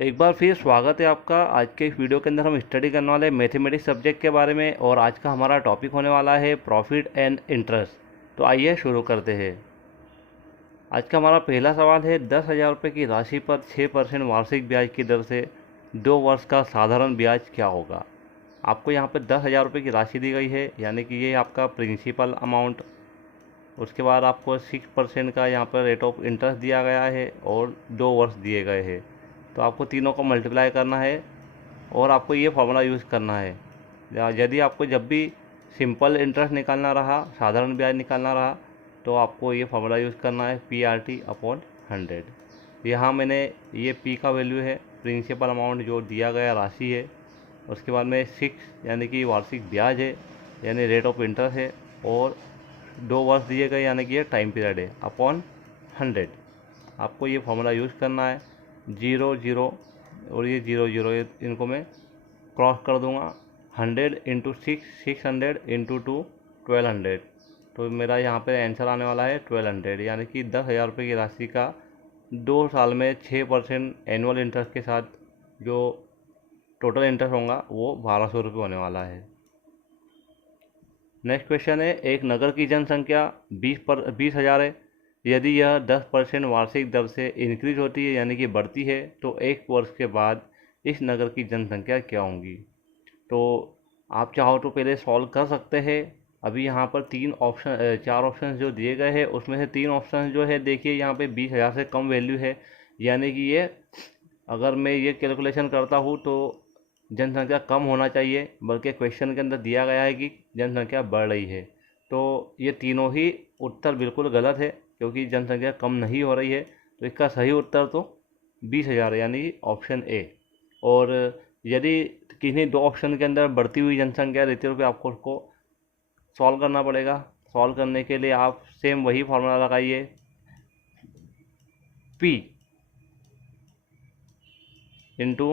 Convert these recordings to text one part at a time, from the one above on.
एक बार फिर स्वागत है आपका। आज के इस वीडियो के अंदर हम स्टडी करने वाले मैथमेटिक्स सब्जेक्ट के बारे में और आज का हमारा टॉपिक होने वाला है प्रॉफिट एंड इंटरेस्ट। तो आइए शुरू करते हैं। आज का हमारा पहला सवाल है, 10,000 रुपये की राशि पर 6% वार्षिक ब्याज की दर से 2 वर्ष का साधारण ब्याज क्या होगा। आपको यहाँ पर 10,000 रुपये की राशि दी गई है, यानी कि ये आपका प्रिंसिपल अमाउंट। उसके बाद आपको 6% का यहाँ पर रेट ऑफ इंटरेस्ट दिया गया है और 2 वर्ष दिए गए हैं। तो आपको तीनों को मल्टीप्लाई करना है और आपको ये फॉर्मूला यूज़ करना है। यदि आपको जब भी सिंपल इंटरेस्ट निकालना रहा, साधारण ब्याज निकालना रहा, तो आपको ये फॉर्मूला यूज़ करना है PRT/100। यहाँ मैंने ये P का वैल्यू है, प्रिंसिपल अमाउंट जो दिया गया राशि है। उसके बाद में 6 यानी कि वार्षिक ब्याज है, यानी रेट ऑफ इंटरेस्ट है, और 2 वर्ष दिए गए यानी कि ये टाइम पीरियड है, अपॉन 100। आपको ये फॉर्मूला यूज़ करना है। 0 0 और ये 0 0, इनको मैं क्रॉस कर दूंगा। 100 इंटू 600 इंटू 2 1200। तो मेरा यहाँ पे आंसर आने वाला है 1200, यानी कि 10,000 रुपये की राशि का 2 साल में 6% एनुअल इंटरेस्ट के साथ जो टोटल इंटरेस्ट होगा वो 1200 रुपये होने वाला है। नेक्स्ट क्वेश्चन है, एक नगर की जनसंख्या 20,000 है। यदि यह 10% वार्षिक दर से इंक्रीज होती है यानी कि बढ़ती है, तो 1 वर्ष के बाद इस नगर की जनसंख्या क्या होगी। तो आप चाहो तो पहले सॉल्व कर सकते हैं। अभी यहाँ पर 4 ऑप्शन जो दिए गए हैं, उसमें से 3 ऑप्शन जो है, देखिए यहाँ पे 20,000 से कम वैल्यू है, यानी कि ये अगर मैं ये कैलकुलेशन करता हूँ तो जनसंख्या कम होना चाहिए, बल्कि क्वेश्चन के अंदर दिया गया है कि जनसंख्या बढ़ रही है। तो ये तीनों ही उत्तर बिल्कुल गलत है, क्योंकि जनसंख्या कम नहीं हो रही है। तो इसका सही उत्तर तो 20,000 यानी ऑप्शन ए। और यदि किन्हीं 2 ऑप्शन के अंदर बढ़ती हुई जनसंख्या रहती है तो आपको उसको सॉल्व करना पड़ेगा। सॉल्व करने के लिए आप सेम वही फॉर्मूला लगाइए, P इंटू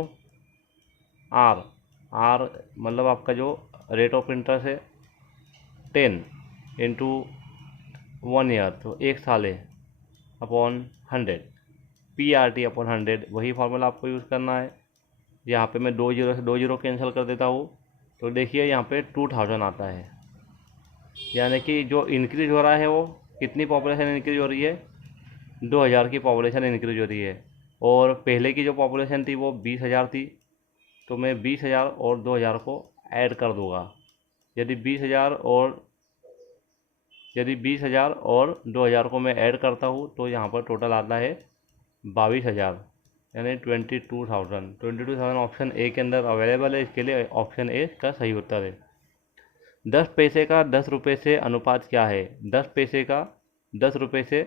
R। मतलब आपका जो रेट ऑफ इंटरेस्ट है 10 इंटू 1 ईयर, तो 1 साल है, अपॉन 100। PRT/100 वही फार्मूला आपको यूज़ करना है। यहाँ पे मैं 2 जीरो से 2 जीरो कैंसिल कर देता हूँ, तो देखिए यहाँ पे 2000 आता है। यानी कि जो इंक्रीज हो रहा है वो कितनी पॉपुलेशन इंक्रीज हो रही है, 2000 की पॉपुलेशन इंक्रीज हो रही है। और पहले की जो पॉपुलेशन थी वो 20,000 थी, तो मैं 20,000 और 2000 को ऐड कर दूँगा। यदि 20,000 और 2000 को मैं ऐड करता हूँ तो यहाँ पर टोटल आता है 22,000, यानी 22,000 ऑप्शन ए के अंदर अवेलेबल है। इसके लिए ऑप्शन ए का सही उत्तर है। 10 पैसे का 10 रुपये से अनुपात क्या है। 10 पैसे का 10 रुपये से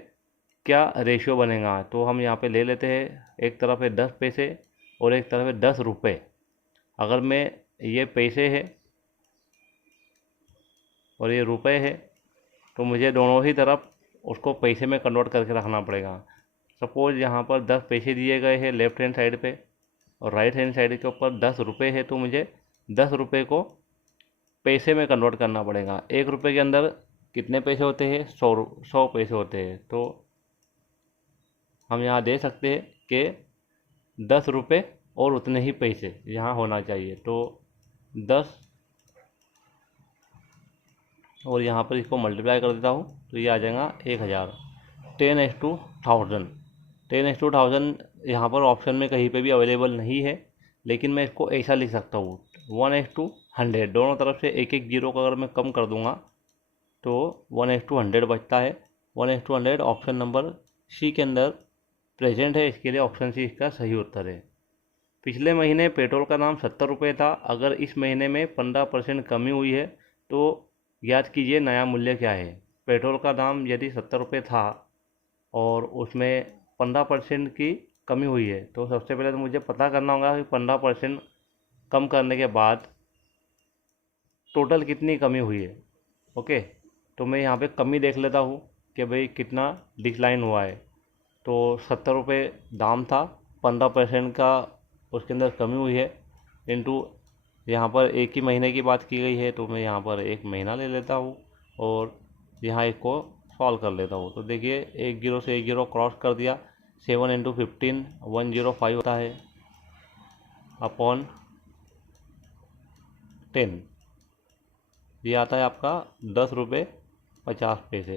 क्या रेशियो बनेगा। तो हम यहाँ पे ले लेते हैं, एक तरफ है 10 पैसे और एक तरफ है 10 रुपये। अगर मैं ये पैसे है और ये रुपये है, तो मुझे दोनों ही तरफ उसको पैसे में कन्वर्ट करके रखना पड़ेगा। सपोज़ यहाँ पर 10 पैसे दिए गए हैं लेफ्ट हैंड साइड पे, और राइट हैंड साइड के ऊपर 10 रुपये है, तो मुझे 10 रुपये को पैसे में कन्वर्ट करना पड़ेगा। 1 रुपये के अंदर कितने पैसे होते हैं, 100 पैसे होते हैं। तो हम यहाँ दे सकते हैं कि 10 रुपये और उतने ही पैसे यहाँ होना चाहिए। तो 10 और यहाँ पर इसको मल्टीप्लाई कर देता हूँ, तो ये आ जाएगा 1000। 10:1000। 10:1000 यहाँ पर ऑप्शन में कहीं पे भी अवेलेबल नहीं है, लेकिन मैं इसको ऐसा लिख सकता हूँ 1:100। दोनों तरफ से एक एक जीरो को अगर मैं कम कर दूँगा तो 1:100 बचता है। 1:100 ऑप्शन नंबर सी के अंदर प्रेजेंट है, इसके लिए ऑप्शन सी इसका सही उत्तर है। पिछले महीने पेट्रोल का दाम 70 रुपये था, अगर इस महीने में 15% कमी हुई है तो याद कीजिए नया मूल्य क्या है। पेट्रोल का दाम यदि 70 रुपये था और उसमें 15% की कमी हुई है, तो सबसे पहले तो मुझे पता करना होगा कि 15% कम करने के बाद टोटल कितनी कमी हुई है। ओके, तो मैं यहाँ पे कमी देख लेता हूँ कि भाई कितना डिक्लाइन हुआ है। तो 70 रुपये दाम था, 15% का उसके अंदर कमी हुई है, इंटू यहाँ पर एक ही महीने की बात की गई है, तो मैं यहाँ पर 1 महीना ले लेता हूँ और यहाँ एक को सॉल्व कर लेता हूँ। तो देखिए 1 जीरो से 1 जीरो क्रॉस कर दिया, 7 × 15 105 होता है। अपॉन 10, ये आता है आपका 10 रुपये 50 पैसे।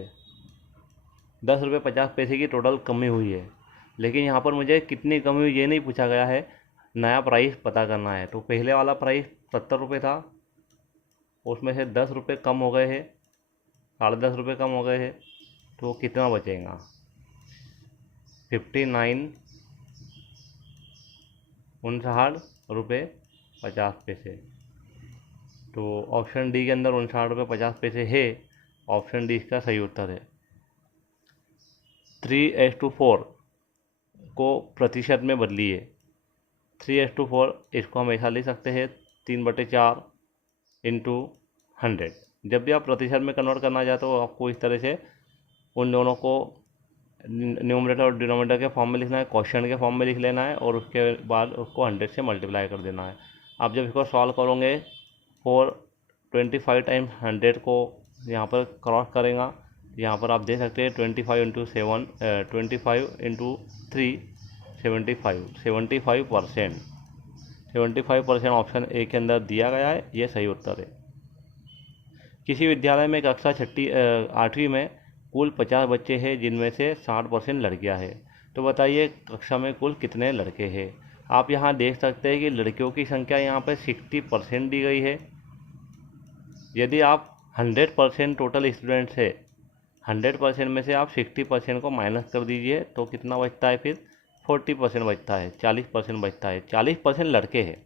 10 रुपये 50 पैसे की टोटल कमी हुई है, लेकिन यहाँ पर मुझे कितनी कमी हुई ये नहीं पूछा गया है, नया प्राइस पता करना है। तो पहले वाला प्राइस 70 रुपये था, उसमें से 10 रुपये कम हो गए हैं, 10.5 रुपये कम हो गए हैं, तो कितना बचेगा? 59.50 रुपये 50 पैसे। तो ऑप्शन डी के अंदर 59 रुपये 50 पैसे है, ऑप्शन डी इसका सही उत्तर है। 3:4 को प्रतिशत में बदलिए। 3:4 इसको हम ऐसा ले सकते हैं 3/4 इंटू 100। जब भी आप प्रतिशत में कन्वर्ट करना चाहते हो आपको इस तरह से उन दोनों को न्यूमरेटर और डिनोमिनेटर के फॉर्म में लिखना है, क्वेश्चन के फॉर्म में लिख लेना है और उसके बाद उसको 100 से मल्टीप्लाई कर देना है। आप जब इसको सॉल्व करोगे 425 टाइम्स 100 को यहाँ पर क्रॉस करेगा, यहाँ पर आप देख सकते हैं 25 इंटू 7 25 इंटू 3 75% 75% ऑप्शन ए के अंदर दिया गया है, ये सही उत्तर है। किसी विद्यालय में कक्षा 8वीं में कुल 50 बच्चे हैं जिनमें से 60% लड़कियां हैं। तो बताइए कक्षा में कुल कितने लड़के हैं? आप यहाँ देख सकते हैं कि लड़कियों की संख्या यहाँ पर 60% दी गई है। यदि आप 100% टोटल स्टूडेंट्स है, 100% में से आप 60% को माइनस कर दीजिए तो कितना बचता है? फिर 40% बचता है, 40% बचता है। 40% लड़के हैं,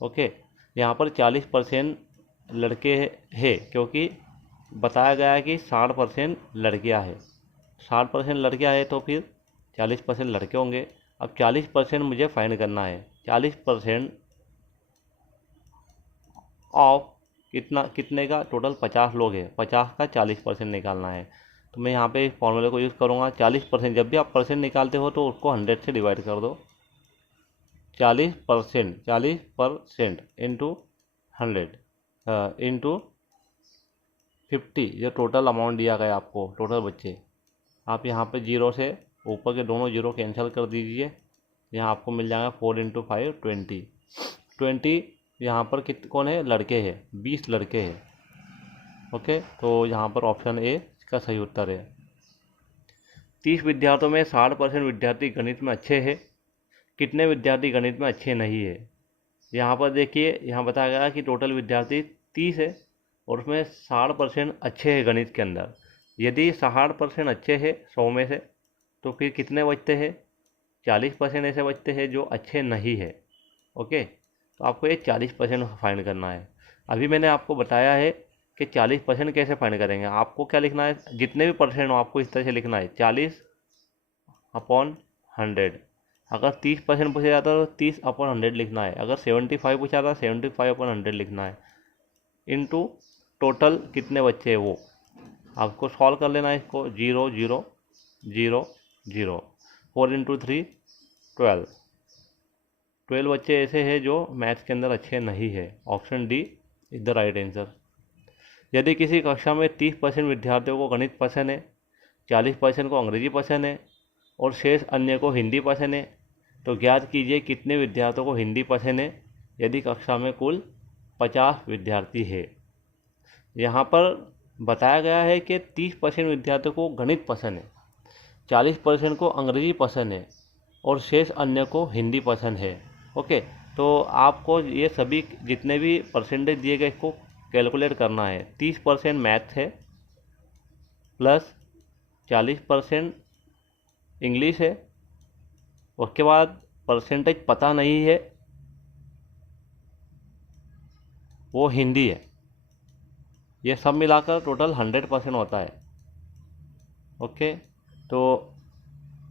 ओके। यहाँ पर 40% लड़के हैं क्योंकि बताया गया है कि 60% लड़कियाँ हैं। 60% लड़कियाँ हैं तो फिर 40% लड़के होंगे। अब 40% मुझे फाइंड करना है। 40% ऑफ कितने का? टोटल 50 लोग हैं, 50 का 40% निकालना है। तो मैं यहाँ पे इस फॉर्मूले को यूज़ करूँगा। 40%, जब भी आप परसेंट निकालते हो तो उसको 100 से डिवाइड कर दो। 40% इंटू 100 इंटू 50, जो टोटल अमाउंट दिया गया आपको, टोटल बच्चे। आप यहाँ पे जीरो से ऊपर के दोनों जीरो कैंसिल कर दीजिए, यहाँ आपको मिल जाएगा 4 इंटू 5 20। यहाँ पर कौन है? लड़के हैं, 20 लड़के हैं, ओके। तो यहाँ पर ऑप्शन ए इसका सही उत्तर है। 30 विद्यार्थियों में 60% विद्यार्थी गणित में अच्छे हैं। कितने विद्यार्थी गणित में अच्छे नहीं है? यहाँ पर देखिए, यहाँ बताया गया कि टोटल विद्यार्थी 30 है और उसमें 60% अच्छे हैं गणित के अंदर। यदि 60% अच्छे हैं 100 में से, तो फिर कितने बचते हैं? 40% ऐसे बचते हैं जो अच्छे नहीं है, ओके। तो आपको ये 40% फाइंड करना है। अभी मैंने आपको बताया है कि 40% कैसे फाइंड करेंगे। आपको क्या लिखना है? जितने भी परसेंट हो आपको इस तरह से लिखना है, 40/100। अगर 30% पूछा जाता है तो 30/100 लिखना है। अगर 75 पूछा जाता है 75/100 लिखना है, इनटू टोटल कितने बच्चे हैं वो आपको सॉल्व कर लेना है। इसको 0 0 0 0 4 इंटू 3 12 बच्चे ऐसे हैं जो मैथ्स के अंदर अच्छे नहीं है। Option D is the right answer. यदि किसी कक्षा में 30% विद्यार्थियों को गणित पसंद है, 40% को अंग्रेजी पसंद है और शेष अन्य को हिंदी पसंद है, तो ज्ञात कीजिए कितने विद्यार्थियों को हिंदी पसंद है यदि कक्षा में कुल 50 विद्यार्थी है। यहाँ पर बताया गया है कि 30% विद्यार्थियों को गणित पसंद है, 40% को अंग्रेजी पसंद है और शेष अन्य को हिंदी पसंद है, ओके। तो आपको ये सभी जितने भी परसेंटेज दिए गए इसको कैलकुलेट करना है। 30% मैथ है प्लस 40% इंग्लिश है, उसके बाद परसेंटेज पता नहीं है वो हिंदी है। ये सब मिलाकर टोटल 100% होता है, ओके। तो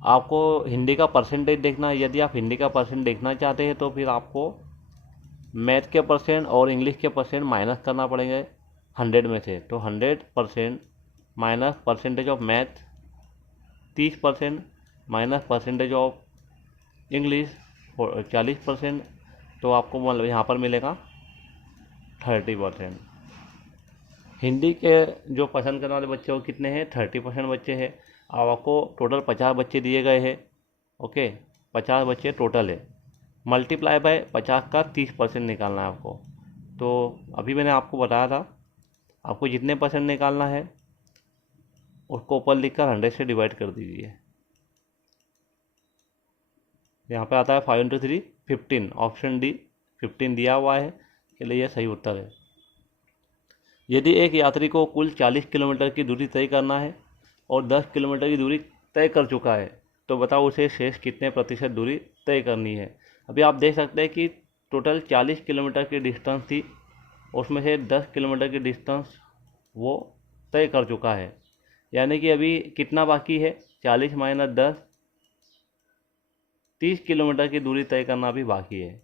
आपको हिंदी का परसेंटेज देखना है। यदि आप हिंदी का परसेंट देखना चाहते हैं तो फिर आपको मैथ के परसेंट और इंग्लिश के परसेंट माइनस करना पड़ेंगे 100 में से। तो 100% minus percentage of math, 30% minus percentage of English 40%, तो आपको मतलब यहाँ पर मिलेगा 30%। हिंदी के जो पसंद करने वाले बच्चे वो कितने हैं? 30% बच्चे हैं। अब आपको टोटल 50 बच्चे दिए गए हैं, ओके। 50 बच्चे टोटल है। मल्टीप्लाई बाय 50 का 30% निकालना है आपको। तो अभी मैंने आपको बताया था, आपको जितने परसेंट निकालना है उसको ऊपर लिखकर 100 से डिवाइड कर दीजिए। यहाँ पे आता है 5 × 3 15, ऑप्शन डी 15 दिया हुआ है, के लिए यह सही उत्तर है। यदि एक यात्री को कुल 40 किलोमीटर की दूरी तय करना है और 10 किलोमीटर की दूरी तय कर चुका है, तो बताओ उसे शेष कितने प्रतिशत दूरी तय करनी है। अभी आप देख सकते हैं कि टोटल 40 किलोमीटर की डिस्टेंस थी, उसमें से 10 किलोमीटर की डिस्टेंस वो तय कर चुका है, यानी कि अभी कितना बाकी है, 40 - 10, 30 किलोमीटर की दूरी तय करना भी बाकी है।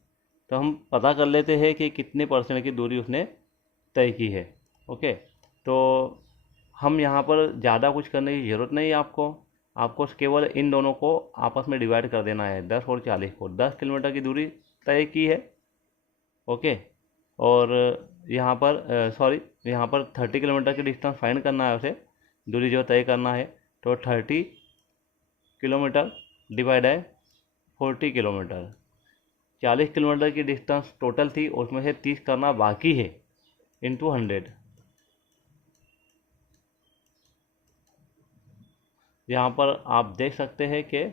तो हम पता कर लेते हैं कि कितने परसेंट की दूरी उसने तय की है। ओके, तो हम यहाँ पर ज़्यादा कुछ करने की ज़रूरत नहीं है आपको केवल इन दोनों को आपस में डिवाइड कर देना है, 10 और 40 को। 10 किलोमीटर की दूरी तय की है, ओके, और यहाँ पर यहाँ पर 30 किलोमीटर की डिस्टेंस फाइंड करना है उसे, दूरी जो तय करना है। तो 30 किलोमीटर डिवाइड है 40 किलोमीटर, 40 किलोमीटर की डिस्टेंस टोटल थी, उसमें से 30 करना बाकी है, इंटू 100। यहाँ पर आप देख सकते हैं कि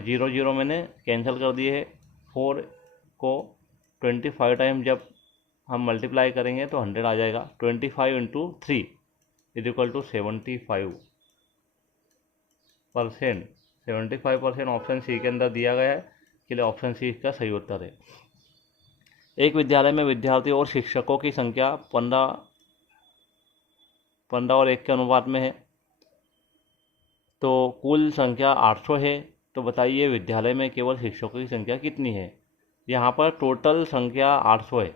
0 0 मैंने कैंसिल कर दिए है। 4 को 25 टाइम जब हम मल्टीप्लाई करेंगे तो 100 आ जाएगा। 25 × 3 = 75%। 75% ऑप्शन सी के अंदर दिया गया है, के लिए ऑप्शन सी इसका सही उत्तर है। एक विद्यालय में विद्यार्थियों और शिक्षकों की संख्या 15 और 1 के अनुपात में है, तो कुल संख्या 800 है। तो बताइए विद्यालय में केवल शिक्षकों की संख्या कितनी है। यहाँ पर टोटल संख्या 800 है,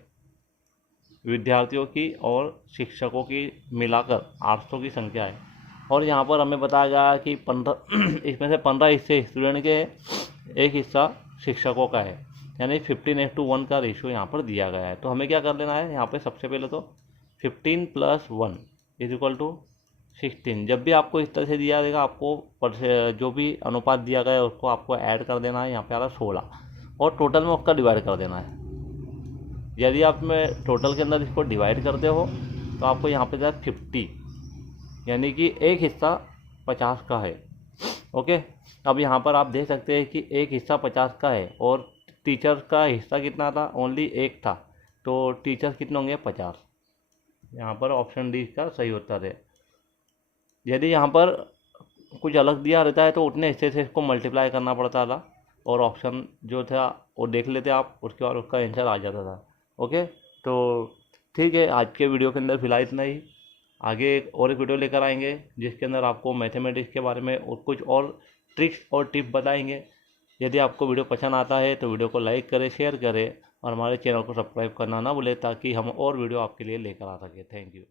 विद्यार्थियों की और शिक्षकों की मिलाकर 800 की संख्या है। और यहाँ पर हमें बताया गया कि 15 इसमें से 15 हिस्से स्टूडेंट के हैं, 1 हिस्सा शिक्षकों का है, यानी 15:1 का रेशियो यहाँ पर दिया गया है। तो हमें क्या कर लेना है, यहाँ पे सबसे पहले तो 15 + 1 = 16। जब भी आपको इस तरह से दिया जाएगा, आपको जो भी अनुपात दिया गया है उसको आपको ऐड कर देना है। यहाँ पे आ रहा 16 और टोटल में उसका डिवाइड कर देना है। यदि आप में टोटल के अंदर इसको डिवाइड करते हो तो आपको यहाँ पे जाए 50, यानी कि 1 हिस्सा 50 का है। ओके, अब यहाँ पर आप देख सकते हैं कि 1 हिस्सा 50 का है और टीचर का हिस्सा कितना था, ओनली 1 था, तो टीचर कितने होंगे, 50। यहाँ पर ऑप्शन डी का सही उत्तर है। यदि यहाँ पर कुछ अलग दिया रहता है तो उतने हिस्से से इसको मल्टीप्लाई करना पड़ता था और ऑप्शन जो था वो देख लेते आप, उसके बाद उसका आंसर आ जाता था। ओके, तो ठीक है, आज के वीडियो के अंदर फिलहाल इतना ही। आगे एक वीडियो लेकर आएंगे जिसके अंदर आपको मैथमेटिक्स के बारे में और कुछ और ट्रिक्स और टिप बताएंगे। यदि आपको वीडियो पसंद आता है तो वीडियो को लाइक करें, शेयर करें और हमारे चैनल को सब्सक्राइब करना ना भूलें, ताकि हम और वीडियो आपके लिए लेकर आ सकें। Thank you.